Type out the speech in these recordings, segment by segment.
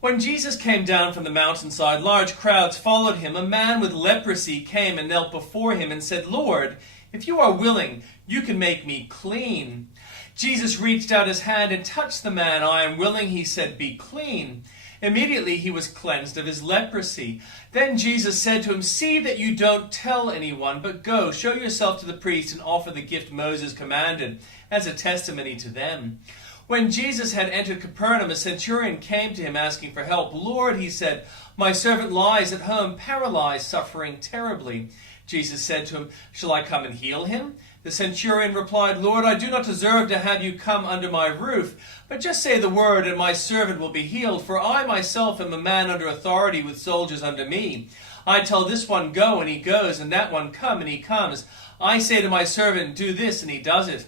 When Jesus came down from the mountainside, large crowds followed him. A man with leprosy came and knelt before him and said, "Lord, if you are willing, you can make me clean." Jesus reached out his hand and touched the man. "I am willing," he said, "be clean." Immediately he was cleansed of his leprosy. Then Jesus said to him, "See that you don't tell anyone, but go, show yourself to the priest and offer the gift Moses commanded as a testimony to them." When Jesus had entered Capernaum, a centurion came to him asking for help. "Lord," he said, "my servant lies at home, paralyzed, suffering terribly." Jesus said to him, "Shall I come and heal him?" The centurion replied, "Lord, I do not deserve to have you come under my roof, but just say the word and my servant will be healed. For I myself am a man under authority with soldiers under me. I tell this one, 'Go,' and he goes, and that one, 'Come,' and he comes. I say to my servant, 'Do this,' and he does it."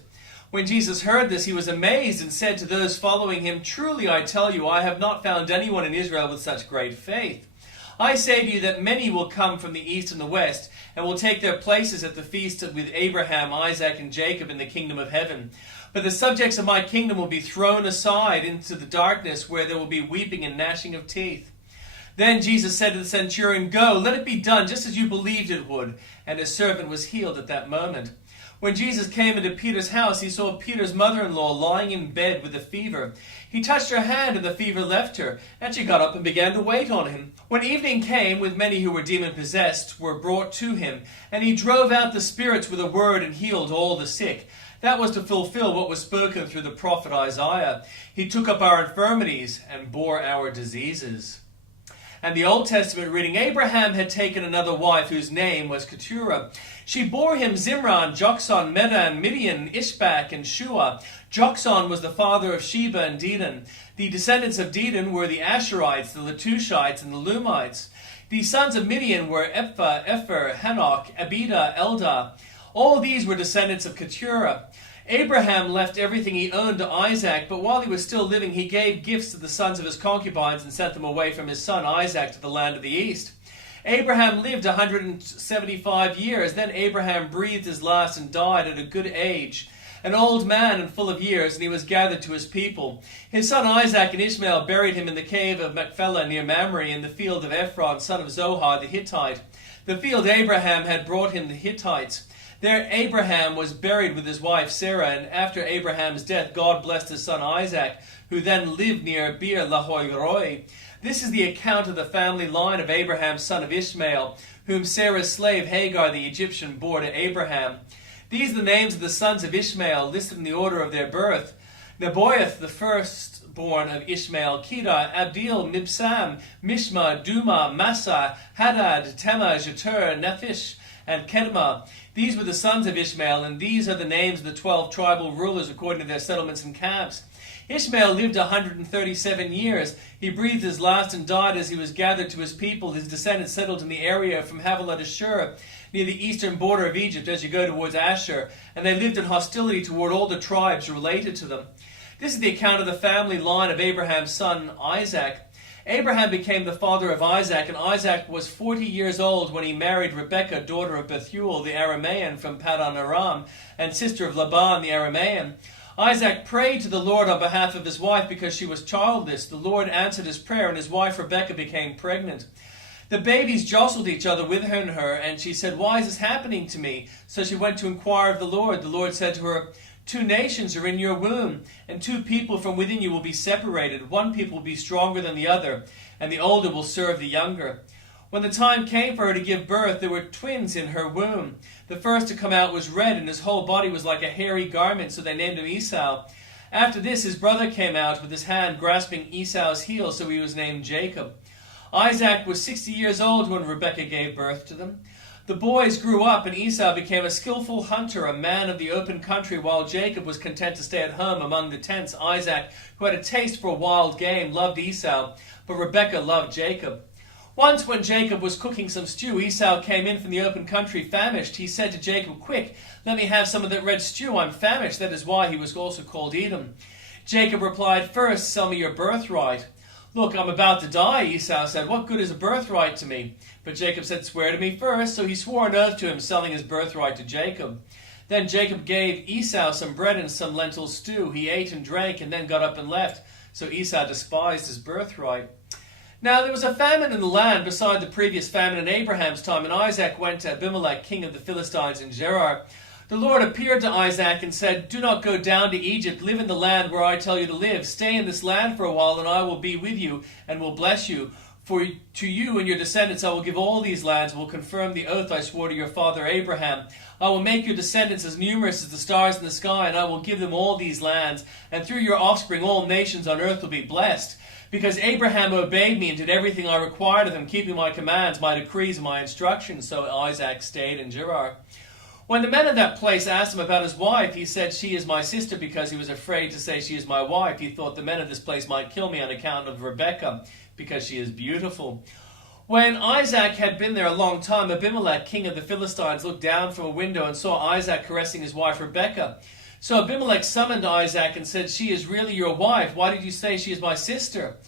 When Jesus heard this, he was amazed and said to those following him, "Truly I tell you, I have not found anyone in Israel with such great faith. I say to you that many will come from the east and the west, and will take their places at the feast with Abraham, Isaac, and Jacob in the kingdom of heaven. But the subjects of my kingdom will be thrown aside into the darkness, where there will be weeping and gnashing of teeth." Then Jesus said to the centurion, "Go, let it be done just as you believed it would." And his servant was healed at that moment. When Jesus came into Peter's house, he saw Peter's mother-in-law lying in bed with a fever. He touched her hand, and the fever left her, and she got up and began to wait on him. When evening came, with many who were demon-possessed were brought to him, and he drove out the spirits with a word and healed all the sick. That was to fulfill what was spoken through the prophet Isaiah. He took up our infirmities and bore our diseases. And the Old Testament reading, Abraham had taken another wife whose name was Keturah. She bore him Zimran, Joksan, Medan, Midian, Ishbak, and Shua. Joksan was the father of Sheba and Dedan. The descendants of Dedan were the Asherites, the Letushites, and the Lumites. The sons of Midian were Ephah, Epher, Hanok, Abida, Eldah. All these were descendants of Keturah. Abraham left everything he owned to Isaac, but while he was still living, he gave gifts to the sons of his concubines and sent them away from his son Isaac to the land of the east. Abraham lived 175 years. Then Abraham breathed his last and died at a good age, an old man and full of years, and he was gathered to his people. His son Isaac and Ishmael buried him in the cave of Machpelah near Mamre in the field of Ephron, son of Zohar the Hittite. The field Abraham had brought him the Hittites. There Abraham was buried with his wife Sarah, and after Abraham's death God blessed his son Isaac, who then lived near Beer Lahai Roi. This is the account of the family line of Abraham, son of Ishmael, whom Sarah's slave Hagar the Egyptian bore to Abraham. These are the names of the sons of Ishmael, listed in the order of their birth. Nebaioth, the firstborn of Ishmael, Kedar, Abdil, Mibsam, Mishma, Duma, Massa, Hadad, Tema, Jetur, Nephish, and Kedemah. These were the sons of Ishmael, and these are the names of the 12 tribal rulers according to their settlements and camps. Ishmael lived 137 years. He breathed his last and died as he was gathered to his people. His descendants settled in the area from Havilah to Shur, near the eastern border of Egypt as you go towards Asher, and they lived in hostility toward all the tribes related to them. This is the account of the family line of Abraham's son Isaac. Abraham became the father of Isaac, and Isaac was 40 years old when he married Rebekah, daughter of Bethuel the Aramean from Paddan Aram, and sister of Laban the Aramean. Isaac prayed to the Lord on behalf of his wife because she was childless. The Lord answered his prayer, and his wife Rebekah became pregnant. The babies jostled each other within her, and she said, "Why is this happening to me?" So she went to inquire of the Lord. The Lord said to her, "Two nations are in your womb, and two people from within you will be separated. One people will be stronger than the other, and the older will serve the younger." When the time came for her to give birth, there were twins in her womb. The first to come out was red, and his whole body was like a hairy garment, so they named him Esau. After this, his brother came out with his hand grasping Esau's heel, so he was named Jacob. Isaac was 60 years old when Rebekah gave birth to them. The boys grew up, and Esau became a skillful hunter, a man of the open country, while Jacob was content to stay at home among the tents. Isaac, who had a taste for wild game, loved Esau, but Rebekah loved Jacob. Once when Jacob was cooking some stew, Esau came in from the open country famished. He said to Jacob, "Quick, let me have some of that red stew. I'm famished." That is why he was also called Edom. Jacob replied, "First, sell me your birthright." "Look, I'm about to die," Esau said. "What good is a birthright to me?" But Jacob said, "Swear to me first." So he swore an oath to him, selling his birthright to Jacob. Then Jacob gave Esau some bread and some lentil stew. He ate and drank and then got up and left. So Esau despised his birthright. Now there was a famine in the land beside the previous famine in Abraham's time, and Isaac went to Abimelech, king of the Philistines, in Gerar. The Lord appeared to Isaac and said, "Do not go down to Egypt. Live in the land where I tell you to live. Stay in this land for a while, and I will be with you and will bless you. For to you and your descendants I will give all these lands, and will confirm the oath I swore to your father Abraham. I will make your descendants as numerous as the stars in the sky, and I will give them all these lands. And through your offspring all nations on earth will be blessed. Because Abraham obeyed me and did everything I required of him, keeping my commands, my decrees, and my instructions." So Isaac stayed in Gerar. When the men of that place asked him about his wife, he said, "She is my sister," because he was afraid to say, "She is my wife." He thought the men of this place might kill me on account of Rebekah, because she is beautiful. When Isaac had been there a long time, Abimelech, king of the Philistines, looked down from a window and saw Isaac caressing his wife Rebekah. So Abimelech summoned Isaac and said, "She is really your wife. Why did you say she is my sister?"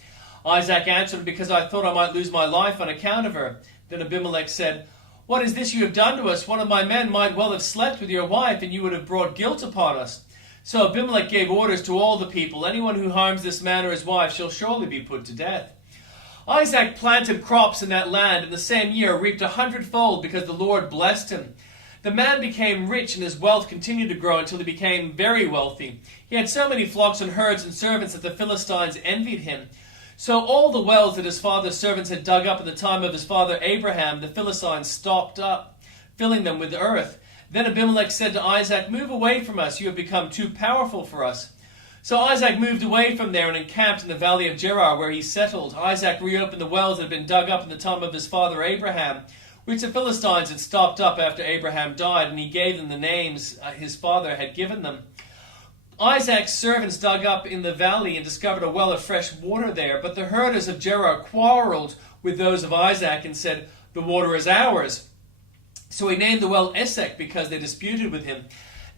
Isaac answered, "Because I thought I might lose my life on account of her." Then Abimelech said, "What is this you have done to us? One of my men might well have slept with your wife, and you would have brought guilt upon us." So Abimelech gave orders to all the people, "Anyone who harms this man or his wife shall surely be put to death." Isaac planted crops in that land, and the same year reaped 100-fold, because the Lord blessed him. The man became rich, and his wealth continued to grow until he became very wealthy. He had so many flocks and herds and servants that the Philistines envied him. So all the wells that his father's servants had dug up in the time of his father Abraham, the Philistines stopped up, filling them with earth. Then Abimelech said to Isaac, "Move away from us, you have become too powerful for us." So Isaac moved away from there and encamped in the valley of Gerar, where he settled. Isaac reopened the wells that had been dug up in the time of his father Abraham, which the Philistines had stopped up after Abraham died, and he gave them the names his father had given them. Isaac's servants dug up in the valley and discovered a well of fresh water there, but the herders of Gerar quarreled with those of Isaac and said, "The water is ours." So he named the well Esek, because they disputed with him.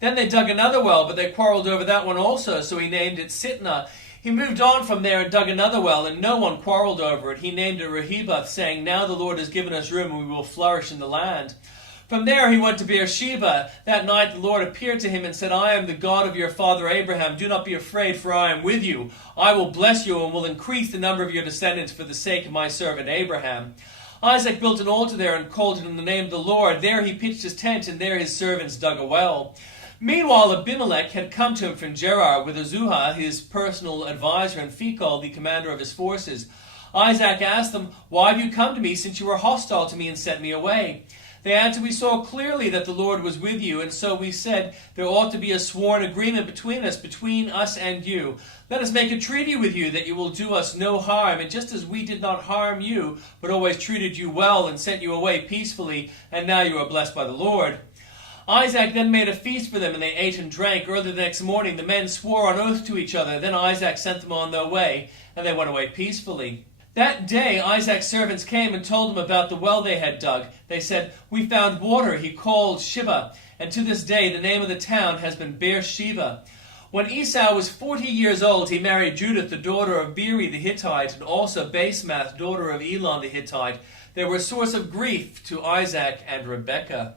Then they dug another well, but they quarreled over that one also, so he named it Sitnah. He moved on from there and dug another well, and no one quarreled over it. He named it Rehoboth, saying, "Now the Lord has given us room, and we will flourish in the land." From there he went to Beersheba. That night the Lord appeared to him and said, "I am the God of your father Abraham. Do not be afraid, for I am with you. I will bless you and will increase the number of your descendants for the sake of my servant Abraham." Isaac built an altar there and called it in the name of the Lord. There he pitched his tent, and there his servants dug a well. Meanwhile, Abimelech had come to him from Gerar with Azuha, his personal advisor, and Phicol, the commander of his forces. Isaac asked them, "Why have you come to me, since you were hostile to me and sent me away?" They answered, "We saw clearly that the Lord was with you, and so we said there ought to be a sworn agreement between us and you. Let us make a treaty with you that you will do us no harm, and just as we did not harm you, but always treated you well and sent you away peacefully, and now you are blessed by the Lord." Isaac then made a feast for them, and they ate and drank. Early the next morning the men swore on oath to each other. Then Isaac sent them on their way, and they went away peacefully. That day Isaac's servants came and told him about the well they had dug. They said, "We found water he called Sheba, and to this day the name of the town has been Beersheba." When Esau was 40 years old, he married Judith, the daughter of Beeri the Hittite, and also Basemath, daughter of Elon the Hittite. They were a source of grief to Isaac and Rebekah.